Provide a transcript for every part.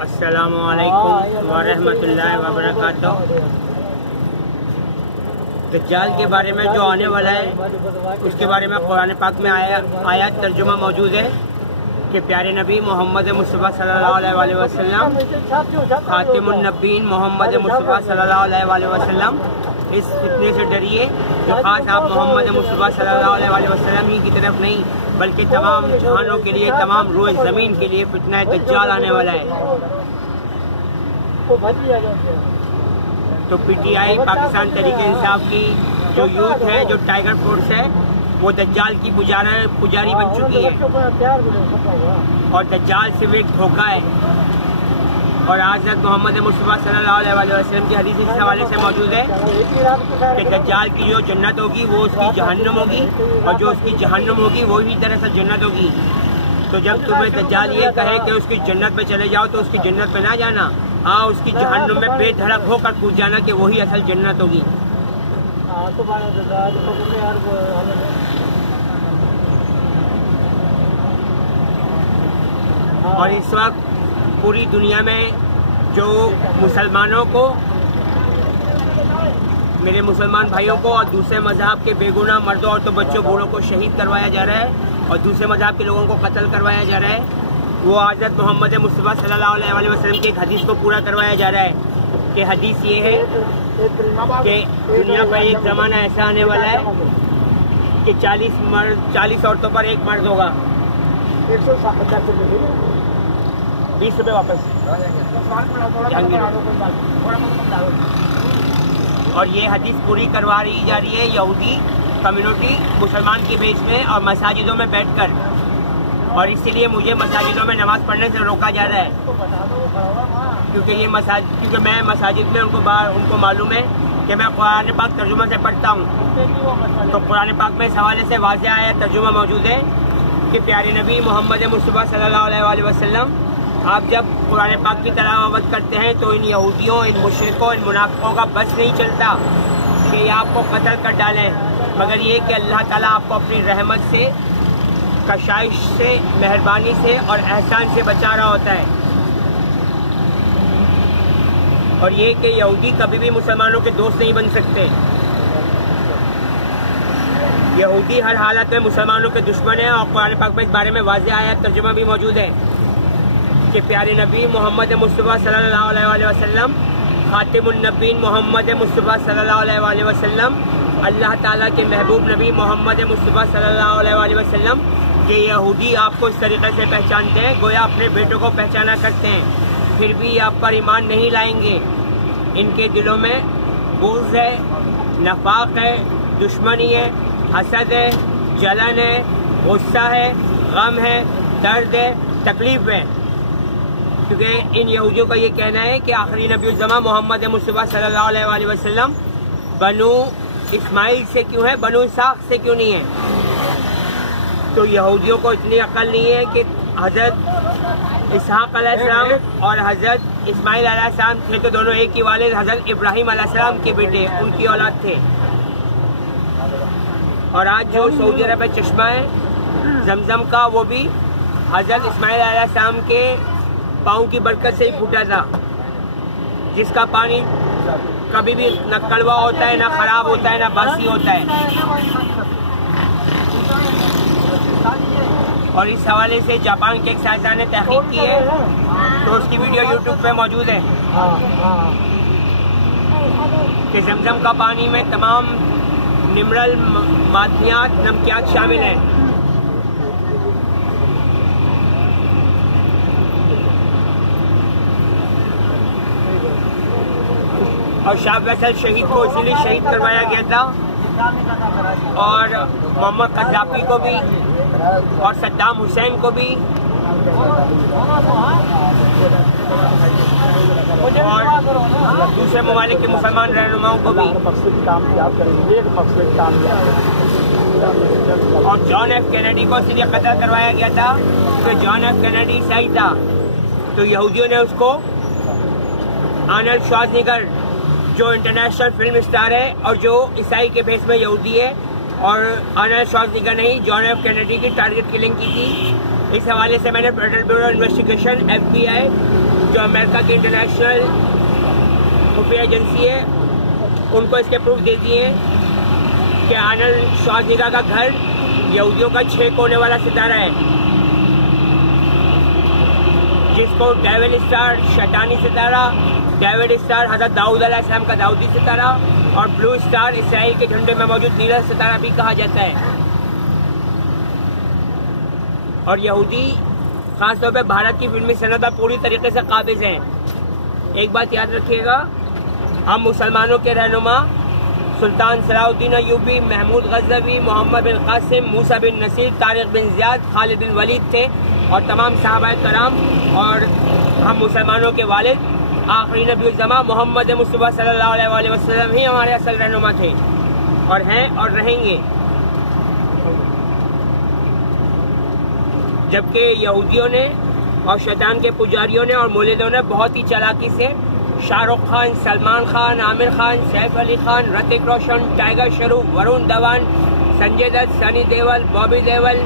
अस्सलामुअलैकुम वरहमतुल्लाहि वबरकातुहू। दज्जाल के बारे में जो आने वाला है उसके बारे में कुरान पाक में आयत तर्जुमा मौजूद है कि प्यारे नबी मोहम्मद मुस्तफ़ा सल्लल्लाहु अलैहि वसल्लम खातिमुन नबीन मोहम्मद मुस्तफ़ा सल्लल्लाहु अलैहि वसल्लम इस फितने से डरिए जो खास आप मोहम्मद मुस्तफ़ा सल्लल्लाहु अलैहि वसल्लम ही की तरफ नहीं बल्कि तमाम जहानों के लिए, तमाम रोए ज़मीन के लिए फितना दज्जाल आने वाला है। तो पीटीआई पाकिस्तान तहरीक इंसाफ की जो यूथ है, जो टाइगर फोर्स है, वो दज्जाल की पुजारी बन चुकी है और दज्जाल सिर्फ एक धोखा है। और हज़रत मोहम्मद मुस्तफ़ा सल्लल्लाहु अलैहि वसल्लम की हदीस इस हवाले से मौजूद है कि दज्जाल की जो जन्नत होगी वो उसकी जहन्नुम होगी और जो उसकी जहन्नुम होगी वो ही दरअसल जन्नत होगी। तो जब तुम्हें दज्जाल ये कहे कि उसकी जन्नत में चले जाओ तो उसकी जन्नत में ना जाना, हाँ उसकी जहन्नुम में बेधड़क होकर कूद जाना कि वही असल जन्नत होगी। और इस वक्त पूरी दुनिया में जो मुसलमानों को, मेरे मुसलमान भाइयों को और दूसरे मजहब के बेगुनाह मर्दों और तो बच्चों बूढ़ों को शहीद करवाया जा रहा है और दूसरे मजहब के लोगों को कत्ल करवाया जा रहा है, वो हज़रत मोहम्मद मुस्तफ़ा सल्लल्लाहु अलैहि वसल्लम की एक हदीस को पूरा करवाया जा रहा है कि हदीस ये है कि दुनिया पर एक ज़माना ऐसा आने वाला है कि 40 औरतों पर एक मर्द होगा। 20 रुपये वापस। और ये हदीस पूरी करवा रही जा रही है यहूदी कम्युनिटी मुसलमान के बीच में और मसाजिदों में बैठकर, और इसीलिए मुझे मसाजिदों में नमाज पढ़ने से रोका जा रहा है क्योंकि मैं मसाजिद में उनको मालूम है कि मैं कुरान पाक तर्जुमा से पढ़ता हूँ। तो कुरान पाक में इस हवाले से वाज़ेह आया तर्जुमा मौजूद है कि प्यारे नबी मोहम्मद मुस्तफ़ा सल्लल्लाहु अलैहि वसल्लम आप जब कुरान पाक की तिलावत करते हैं तो इन यहूदियों, इन मुशरिकों, इन मुनाफिकों का बस नहीं चलता कि ये आपको कत्ल कर डालें, मगर ये कि अल्लाह ताला आपको अपनी रहमत से, कशाइश से, मेहरबानी से और एहसान से बचा रहा होता है। और ये कि यहूदी कभी भी मुसलमानों के दोस्त नहीं बन सकते। यहूदी हर हालत में मुसलमानों के दुश्मन हैं और कुरान पाक में इस बारे में वाज़ेह आयत तर्जुमा भी मौजूद है कि प्यारे नबी मोहम्मद मुस्तफ़ा सल्लल्लाहु अलैहि वसल्लम खातिमुन नबीन मोहम्मद मुस्तफ़ा सल्लल्लाहु अलैहि वसल्लम अल्लाह ताला के महबूब नबी मोहम्मद मुस्तफ़ा सल्लल्लाहु अलैहि वसल्लम ये यहूदी आपको इस तरीके से पहचानते हैं गोया अपने बेटों को पहचाना करते हैं, फिर भी आप पर ईमान नहीं लाएंगे। इनके दिलों में बुग़्ज़ है, नफाक है, दुश्मनी है, हसद है, जलन है, गुस्सा है, गम है, दर्द है, तकलीफ है, क्योंकि इन यहूदियों का ये कहना है कि आखिरी नबी ज़मा मोहम्मद मुस्तफ़ा सल्लल्लाहु अलैहि वसल्लम बनु इस्माइल से क्यों है, बनु इसाक से क्यों नहीं है। तो यहूदियों को इतनी अकल नहीं है कि हज़रत इसहाक़ अलैहिस्सलाम और हज़रत इस्माइल अलैहिस्सलाम थे तो दोनों एक ही वालिद हज़रत इब्राहीम अलैहिस्सलाम के बेटे, उनकी औलाद थे। और आज जो सऊदी अरब में चश्मा है जमजम का, वो भी हज़रत इस्माइल अलैहिस्सलाम के पाँव की बरकत से ही फूटा था, जिसका पानी कभी भी न कड़वा होता है, न खराब होता है, न बासी होता है। और इस हवाले से जापान के एक साइंसदान ने तहकीक की है तो उसकी वीडियो यूट्यूब पे मौजूद है कि जमजम का पानी में तमाम मिनरल मादनियात, नमकियात शामिल हैं। और शाह फैसल शहीद को इसीलिए शहीद करवाया गया था और मोहम्मद कज़्ज़ाफ़ी को भी और सद्दाम हुसैन को भी और दूसरे ममालिक के मुसलमान रहनुमाओं को भी। और जॉन एफ कैनेडी को इसलिए कत्ल करवाया गया था कि जॉन एफ कैनेडी ईसाई था, तो यहूदियों ने उसको आर्नल्ड श्वार्ज़नेगर जो इंटरनेशनल फिल्म स्टार है और जो ईसाई के भेष में यहूदी है, और आर्नल्ड श्वार्ज़नेगर ने जॉन एफ कैनेडी की टारगेट किलिंग की थी। इस हवाले से मैंने फेडरल ब्यूरो इन्वेस्टिगेशन FBI जो अमेरिका की इंटरनेशनल खुफिया एजेंसी है, उनको इसके प्रूफ दे दिए कि आर्नल्ड श्वार्ज़नेगर का घर यहूदियों का 6 कोने वाला सितारा है, जिसको डेविड स्टार शैतानी सितारा, डेविड स्टार हज़रत दाऊद अलैहिस्सलाम का दाऊदी सितारा और ब्लू स्टार इसराइल के झंडे में मौजूद नीला सितारा भी कहा जाता है। और यहूदी खासतौर पे भारत की फिल्मी सनत पर पूरी तरीके से काबिज हैं। एक बात याद रखिएगा, हम मुसलमानों के रहनुमा सुल्तान सलाहुद्दीन अय्यूबी, महमूद गज़नवी, मोहम्मद बिन कासिम, मूसा बिन नसीर, तारिक बिन ज़ियाद, खालिद बिन वलीद थे और तमाम सहाबाए कराम, और हम मुसलमानों के वालिद आखिरी नबी ज़मा मोहम्मद मुस्तफ़ा सल्लल्लाहु अलैहि वसल्लम ही हमारे असल रहनुमा थे और हैं और रहेंगे। जबकि यहूदियों ने और शैतान के पुजारियों ने और मौलवियों ने बहुत ही चालाकी से शाहरुख खान, सलमान खान, आमिर खान, सैफ अली खान, ऋतिक रोशन, टाइगर श्रॉफ, वरुण धवन, संजय दत्त, सनी देओल, बॉबी देओल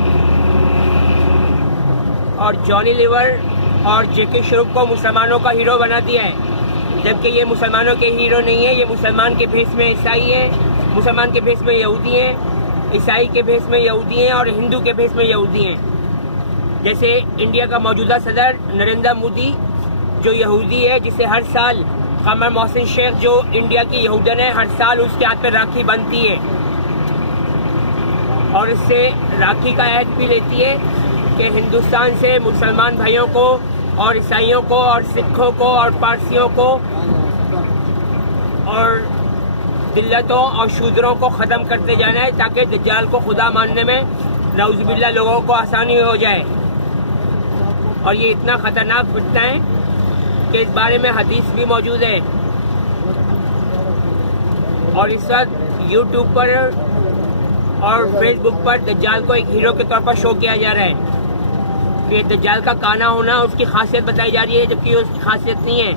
और जॉनी लीवर और जैकी श्रॉफ को मुसलमानों का हीरो बना दिया है। जबकि ये मुसलमानों के हीरो नहीं है, ये मुसलमान के भेष में ईसाई है, मुसलमान के भेष में यहूदी हैं, ईसाई के भेष में यहूदी हैं और हिंदू के भेष में यहूदी हैं। जैसे इंडिया का मौजूदा सदर नरेंद्र मोदी जो यहूदी है, जिसे हर साल कमर मोहसिन शेख जो इंडिया की यहूदन है, हर साल उसके हाथ पे राखी बनती है और इससे राखी का अहद भी लेती है कि हिंदुस्तान से मुसलमान भाइयों को और ईसाइयों को और सिखों को और पारसियों को और दिल्लतों और शूद्रों को ख़त्म करते जाना है, ताकि दज्जाल को खुदा मानने में नऊज़ुबिल्लाह लोगों को आसानी हो जाए। और ये इतना ख़तरनाक फितना है कि इस बारे में हदीस भी मौजूद है। और इस वक्त यूट्यूब पर और फेसबुक पर दज्जाल को एक हीरो के तौर पर शो किया जा रहा है कि दज्जाल का काना होना उसकी खासियत बताई जा रही है, जबकि उसकी खासियत नहीं है।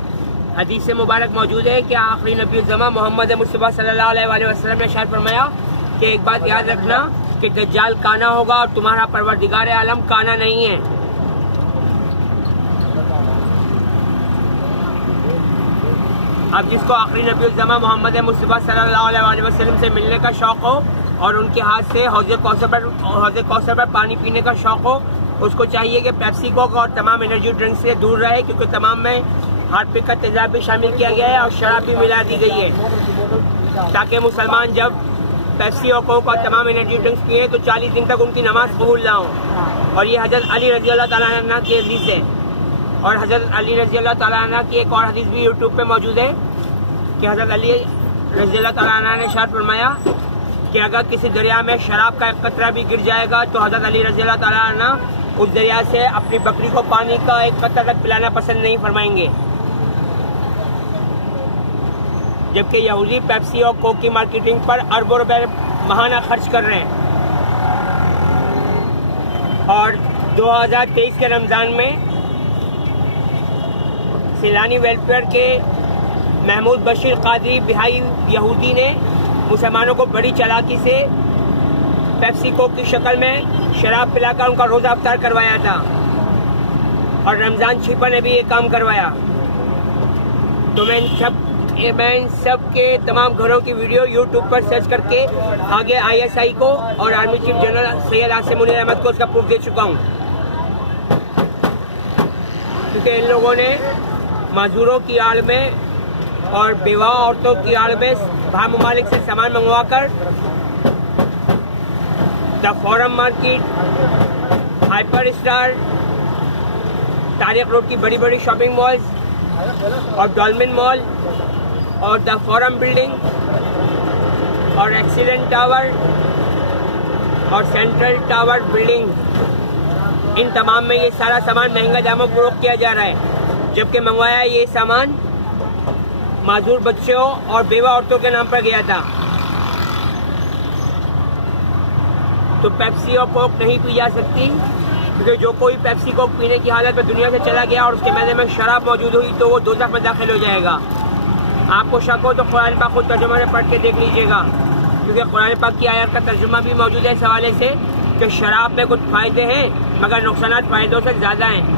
हदीस से मुबारक मौजूद है कि आखिरी नबी ज़मा मोहम्मद मुस्तफ़ा सल्लल्लाहु अलैहि वसल्लम ने इरशाद फरमाया कि एक बात याद रखना कि दज्जाल काना होगा और तुम्हारा परवरदिगार आलम काना नहीं है। अब जिसको आखिरी नबी ज़मा मोहम्मद मुस्तफ़ा सल्लल्लाहु अलैहि वसल्लम से मिलने का शौक़ हो और उनके हाथ से हौज़ कौसर पर पानी पीने का शौक़ हो, उसको चाहिए कि पेप्सी कोक और तमाम एनर्जी ड्रिंक से दूर रहे, क्योंकि तमाम में हार्पिक का तेजाब भी शामिल किया गया है और शराब भी मिला दी गई है, ताकि मुसलमान जब पेप्सी और कोक और तमाम एनर्जी ड्रिंक्स पिए तो 40 दिन तक उनकी नमाज कबूल ना हो। और ये हज़रत अली रज़ी अल्लाह तआला अन्हु की हदीस है। और हज़रत अली रज़ी अल्लाह तआला अन्हु की एक और हदीस भी यूट्यूब पे मौजूद है कि हज़रत अली रज़ी अल्लाह तआला अन्हु ने इरशाद फरमाया कि अगर किसी दरिया में शराब का एक कतरा भी गिर जाएगा तो हज़रत अली रज़ी अल्लाह तआला अन्हु उस दरिया से अपनी बकरी को पानी का एक कतरा तक पिलाना पसंद नहीं फरमाएंगे। जबकि यहूदी पेप्सी और कोक की मार्केटिंग पर अरबों रुपए महाना खर्च कर रहे हैं। और 2023 के रमज़ान में सिलानी वेलफेयर के महमूद बशीर कादरी बिहाई यहूदी ने मुसलमानों को बड़ी चालाकी से पेप्सी कोक की शक्ल में शराब पिलाकर उनका रोज़ा अफ्तार करवाया था और रमज़ान छिपा ने भी ये काम करवाया। तो मैं इन सब के तमाम घरों की वीडियो यूट्यूब पर सर्च करके आगे ISI को और army chief general Syed Asim Munir Ahmed को उसका प्रूफ दे चुका हूँ, क्योंकि इन लोगों ने मजदूरों की आड़ में और बेवा औरतों की आड़ में बाहर ममालिक से सामान मंगवाकर the forum market, hyper star, Tariq road की बड़ी बड़ी शॉपिंग मॉल्स और डॉल्मिन मॉल और द फोरम बिल्डिंग और एक्सीलेंट टावर और सेंट्रल टावर बिल्डिंग, इन तमाम में ये सारा सामान महंगा दामों फरोख्त किया जा रहा है, जबकि मंगवाया ये सामान माजूर बच्चों और बेवा औरतों के नाम पर गया था। तो पेप्सी और कोक नहीं पी जा सकती, क्योंकि जो कोई पेप्सी कोक पीने की हालत में दुनिया से चला गया और उसके मैदे में शराब मौजूद हुई तो वो दोज़ख में दाखिल हो जाएगा। आपको शक हो तो कुरान पाक को तर्जुमा में पढ़ के देख लीजिएगा, क्योंकि कुरान पाक की आयत का तर्जुमा भी मौजूद है इस हवाले से कि शराब में कुछ फ़ायदे हैं मगर नुकसानात फ़ायदों से ज़्यादा हैं।